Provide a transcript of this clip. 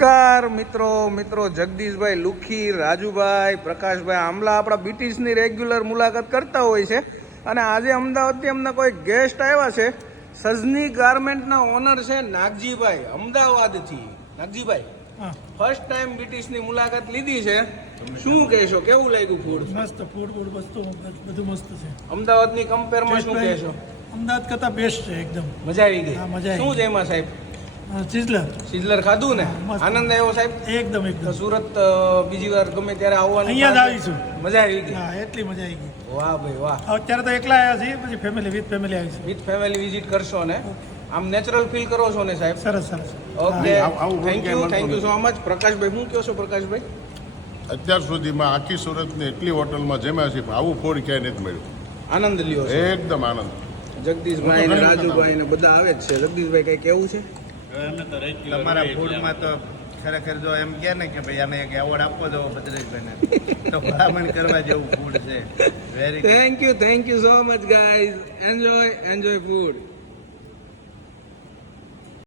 નમસ્કાર મિત્રો જગદીશભાઈ લુખી, રાજુભાઈ, પ્રકાશભાઈ આમલા આપણા બીટીસની રેગ્યુલર મુલાકાત કરતા હોય છે અને આજે અમદાવાદથી અમને કોઈ ગેસ્ટ આવ્યા છે. સજની ગાર્મેન્ટના ઓનર છે નાગજીભાઈ, અમદાવાદથી. નાગજીભાઈ, ફર્સ્ટ ટાઈમ બીટીસની મુલાકાત લીધી છે, શું કહેશો, કેવું લાગ્યું ફૂડ? મસ્ત ફૂડ વસ્તુ બધું મસ્ત છે. અમદાવાદની કમ્પેરમાં શું કહેશો? અમદાવાદ કરતા બેસ્ટ છે એકદમ. મજા આવી ગઈ? હા, મજા આવી. શું છે એમાં સાહેબ? સિઝલર ખાધું ને? મસ્ત. આનંદ આવ્યો સાહેબ? એકદમ તો સુરત બીજી વાર ગમે ત્યારે આવવાનું? અહીંયા જ આવીશું. મજા આવી ગઈ? હા, એટલી મજા આવી ગઈ. વાહ ભાઈ વાહ. અત્યારે તો એકલા આવ્યા છીએ, પછી ફેમિલી વિથ ફેમિલી આવીશું. વિથ ફેમિલી વિઝિટ કરશો ને? આમ નેચરલ ફીલ કરો છો ને સાહેબ? સરસ સરસ. Okay, thank you so much. Prakashbhai, શું કહો છો પ્રકાશભાઈ? અત્યાર સુધીમાં આખી સુરતની એટલી હોટલમાં જમ્યા છે, આવું ફૂડ ક્યાંય નથી મળ્યું. આનંદ લ્યો છો? એકદમ આનંદ. જગદીશભાઈ ને રાજુભાઈ ને બધા આવે જ છે. જગદીશભાઈ કઈ કેવું છે? તમારા ફૂડમાં તો ખરેખર જો એમ કે ને કે ભાઈ આને એક એવોર્ડ આપવો જો ભદ્રેશભાઈને, તો ભલામણ કરવા જેવું ફૂડ છે. Very thank you so much guys. Enjoy food.